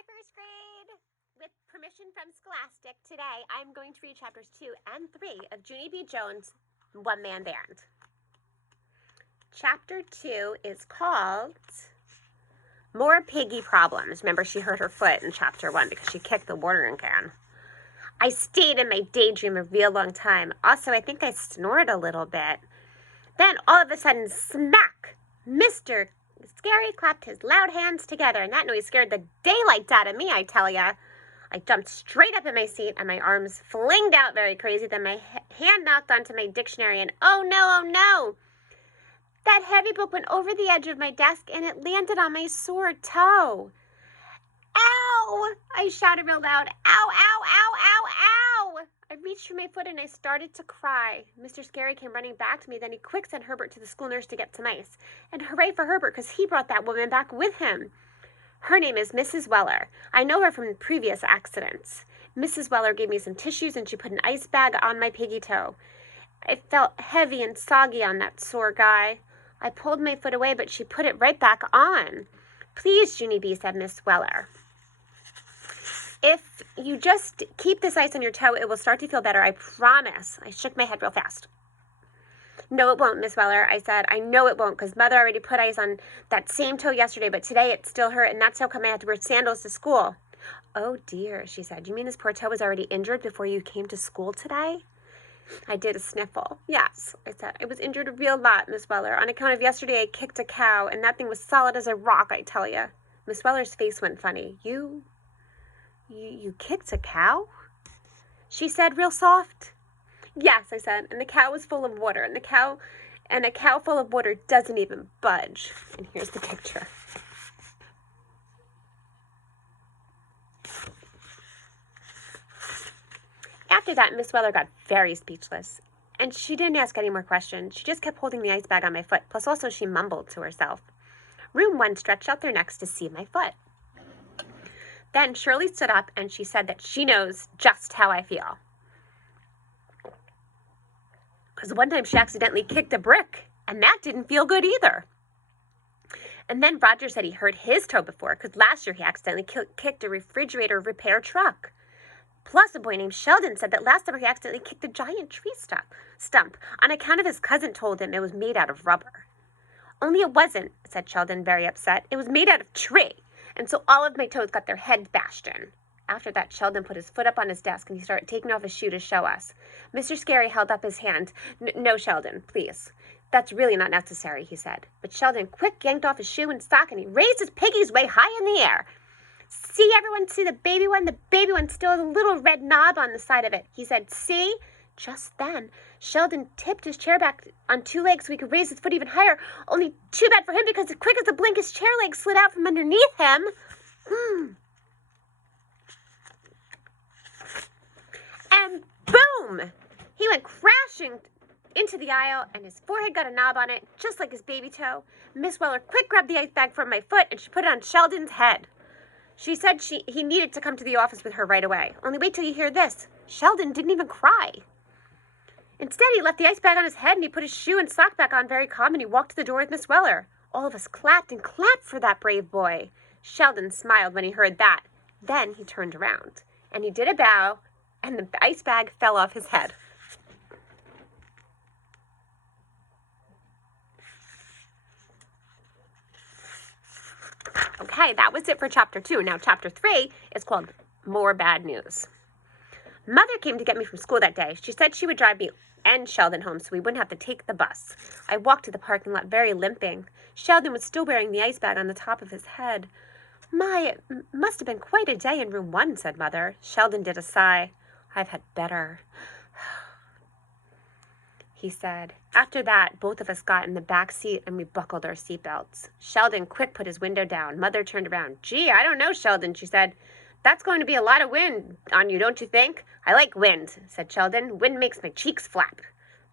Hi, first grade! With permission from Scholastic, today I'm going to read chapters 2 and 3 of Junie B. Jones' One Man Band. Chapter 2 is called More Piggy Problems. Remember, she hurt her foot in chapter 1 because she kicked the watering can. I stayed in my daydream a real long time. Also, I think I snored a little bit. Then, all of a sudden, smack! Mr. Scary clapped his loud hands together, and that noise scared the daylights out of me, I tell ya. I jumped straight up in my seat, and my arms flinged out very crazy. Then my hand knocked onto my dictionary, and oh no, that heavy book went over the edge of my desk, and it landed on my sore toe. Ow! I shouted real loud. Ow, ow, ow, ow, ow! I reached for my foot and I started to cry. Mr. Scary came running back to me. Then he quick sent Herbert to the school nurse to get some ice. And hooray for Herbert, because he brought that woman back with him. Her name is Mrs. Weller. I know her from previous accidents. Mrs. Weller gave me some tissues and she put an ice bag on my piggy toe. It felt heavy and soggy on that sore guy. I pulled my foot away, but she put it right back on. Please, Junie B., said Miss Weller. If you just keep this ice on your toe, it will start to feel better, I promise. I shook my head real fast. No, it won't, Miss Weller, I said. I know it won't, because Mother already put ice on that same toe yesterday, but today it still hurt, and that's how come I had to wear sandals to school. Oh, dear, she said. You mean this poor toe was already injured before you came to school today? I did a sniffle. Yes, I said. I was injured a real lot, Miss Weller. On account of yesterday, I kicked a cow, and that thing was solid as a rock, I tell you. Miss Weller's face went funny. You kicked a cow? She said real soft. Yes, I said, and the cow was full of water, and a cow full of water doesn't even budge. And here's the picture. After that, Miss Weller got very speechless, and she didn't ask any more questions. She just kept holding the ice bag on my foot, plus also she mumbled to herself. Room 1 stretched out their necks to see my foot. Then Shirley stood up and she said that she knows just how I feel. Because one time she accidentally kicked a brick, and that didn't feel good either. And then Roger said he hurt his toe before, because last year he accidentally kicked a refrigerator repair truck. Plus, a boy named Sheldon said that last summer he accidentally kicked a giant tree stump on account of his cousin told him it was made out of rubber. Only it wasn't, said Sheldon, very upset. It was made out of tree. And so all of my toes got their heads bashed in. After that, Sheldon put his foot up on his desk and he started taking off his shoe to show us. Mr. Scary held up his hand. No, Sheldon, please. That's really not necessary, he said. But Sheldon quick yanked off his shoe and sock and he raised his piggies way high in the air. See, everyone, see the baby one? The baby one still has a little red knob on the side of it. He said, see? Just then, Sheldon tipped his chair back on 2 legs so he could raise his foot even higher. Only too bad for him because as quick as a blink, his chair leg slid out from underneath him. And boom! He went crashing into the aisle and his forehead got a knob on it, just like his baby toe. Miss Weller quick grabbed the ice bag from my foot and she put it on Sheldon's head. She said he needed to come to the office with her right away. Only wait till you hear this. Sheldon didn't even cry. Instead, he left the ice bag on his head and he put his shoe and sock back on very calm and he walked to the door with Miss Weller. All of us clapped and clapped for that brave boy. Sheldon smiled when he heard that. Then he turned around and he did a bow and the ice bag fell off his head. Okay, that was it for chapter 2. Now chapter 3 is called More Bad News. Mother came to get me from school that day. She said she would drive me and Sheldon home so we wouldn't have to take the bus. I walked to the parking lot very limping. Sheldon was still wearing the ice bag on the top of his head. My, it must have been quite a day in room 1, said Mother. Sheldon did a sigh. I've had better, he said. After that, both of us got in the back seat and we buckled our seatbelts. Sheldon quick put his window down. Mother turned around. Gee, I don't know, Sheldon, she said. That's going to be a lot of wind on you, don't you think? I like wind, said Sheldon. Wind makes my cheeks flap.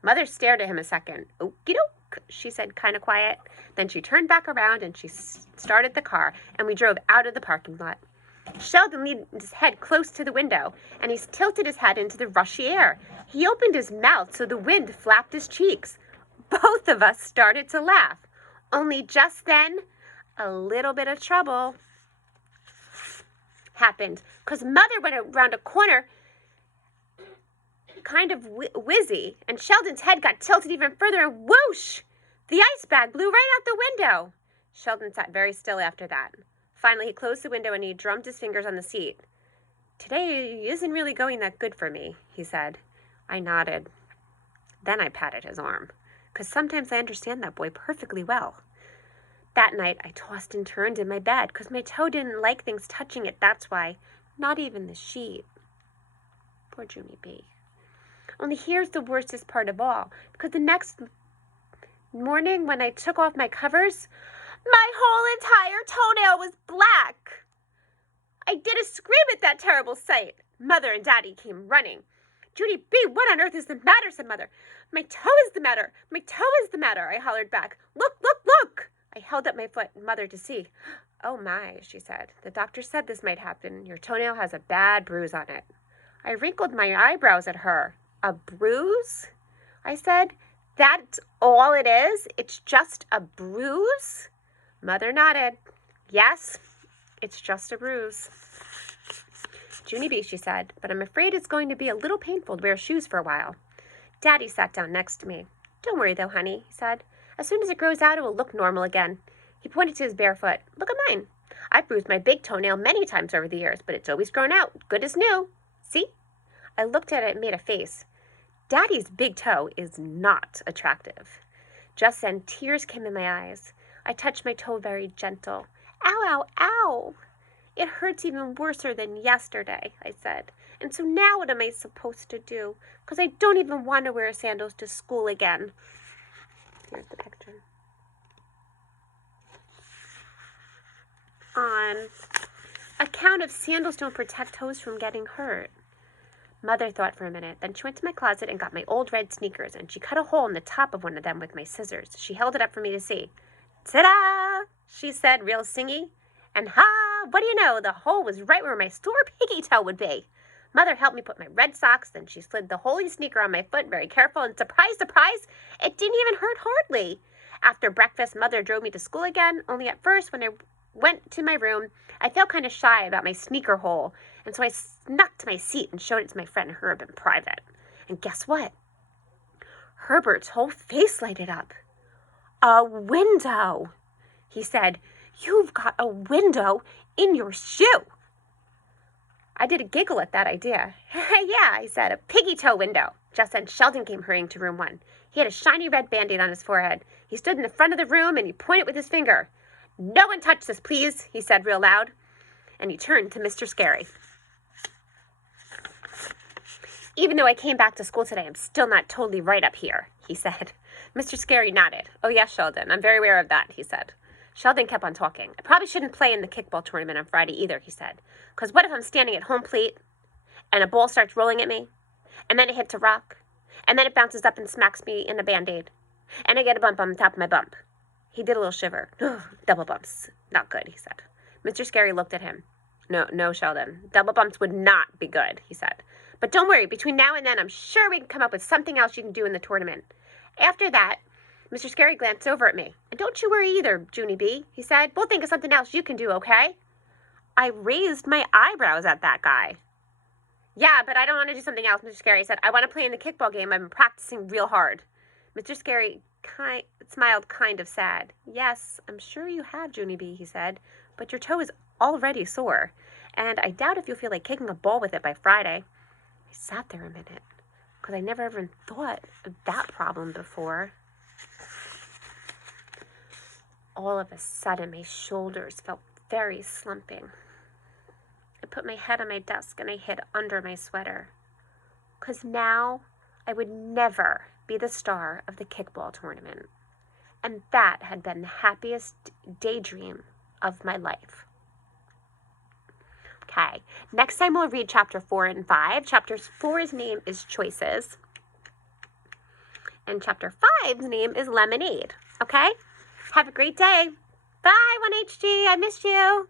Mother stared at him a second. Okey-doke, she said, kind of quiet. Then she turned back around and she started the car, and we drove out of the parking lot. Sheldon leaned his head close to the window, and he tilted his head into the rushy air. He opened his mouth so the wind flapped his cheeks. Both of us started to laugh. Only just then, a little bit of trouble. happened because Mother went around a corner kind of whizzy, and Sheldon's head got tilted even further, and whoosh! The ice bag blew right out the window. Sheldon sat very still after that. Finally, he closed the window and he drummed his fingers on the seat. Today isn't really going that good for me, he said. I nodded. Then I patted his arm, because sometimes I understand that boy perfectly well. That night, I tossed and turned in my bed, because my toe didn't like things touching it, that's why. Not even the sheet. Poor Junie B. Only here's the worstest part of all, because the next morning when I took off my covers, my whole entire toenail was black. I did a scream at that terrible sight. Mother and Daddy came running. Junie B., what on earth is the matter, said Mother. My toe is the matter. My toe is the matter, I hollered back. Look, look, look. I held up my foot, Mother to see. Oh my, she said. The doctor said this might happen. Your toenail has a bad bruise on it. I wrinkled my eyebrows at her. A bruise? I said. That's all it is? It's just a bruise? Mother nodded. Yes, it's just a bruise. Junie B., she said, but I'm afraid it's going to be a little painful to wear shoes for a while. Daddy sat down next to me. Don't worry, though, honey, he said. As soon as it grows out, it will look normal again. He pointed to his bare foot. Look at mine. I've bruised my big toenail many times over the years, but it's always grown out, good as new. See? I looked at it and made a face. Daddy's big toe is not attractive. Just then, tears came in my eyes. I touched my toe very gentle. Ow, ow, ow. It hurts even worser than yesterday, I said. And so now what am I supposed to do? Because I don't even want to wear sandals to school again. Here's the picture. On account of sandals don't protect toes from getting hurt. Mother thought for a minute. Then she went to my closet and got my old red sneakers, and she cut a hole in the top of one of them with my scissors. She held it up for me to see. Ta-da! She said, real singy. And what do you know? The hole was right where my store piggy toe would be. Mother helped me put my red socks, then she slid the holy sneaker on my foot, very careful, and surprise, surprise, it didn't even hurt hardly. After breakfast, Mother drove me to school again, only at first, when I went to my room, I felt kind of shy about my sneaker hole, and so I snuck to my seat and showed it to my friend Herb in private. And guess what? Herbert's whole face lighted up. A window, he said. You've got a window in your shoe. I did a giggle at that idea. Yeah, I said, a piggy toe window. Just then Sheldon came hurrying to room 1. He had a shiny red Band-Aid on his forehead. He stood in the front of the room and he pointed with his finger. No one touch this, please, he said real loud. And he turned to Mr. Scary. Even though I came back to school today, I'm still not totally right up here, he said. Mr. Scary nodded. Oh, yes, Sheldon, I'm very aware of that, he said. Sheldon kept on talking. I probably shouldn't play in the kickball tournament on Friday either, he said. Because what if I'm standing at home plate and a ball starts rolling at me, and then it hits a rock, and then it bounces up and smacks me in the Band-Aid, and I get a bump on the top of my bump. He did a little shiver. Double bumps. Not good, he said. Mr. Scary looked at him. No, Sheldon. Double bumps would not be good, he said. But don't worry, between now and then, I'm sure we can come up with something else you can do in the tournament. After that, Mr. Scary glanced over at me. And don't you worry either, Junie B., he said. We'll think of something else you can do, okay? I raised my eyebrows at that guy. Yeah, but I don't want to do something else, Mr. Scary said. I want to play in the kickball game. I've been practicing real hard. Mr. Scary smiled kind of sad. Yes, I'm sure you have, Junie B., he said. But your toe is already sore. And I doubt if you'll feel like kicking a ball with it by Friday. I sat there a minute, because I never even thought of that problem before. All of a sudden, my shoulders felt very slumping. I put my head on my desk and I hid under my sweater. Because now I would never be the star of the kickball tournament. And that had been the happiest daydream of my life. Okay, next time we'll read chapter 4 and 5. Chapter 4's name is Choices. And chapter 5's name is Lemonade. Okay? Have a great day. Bye, 1HG. I missed you.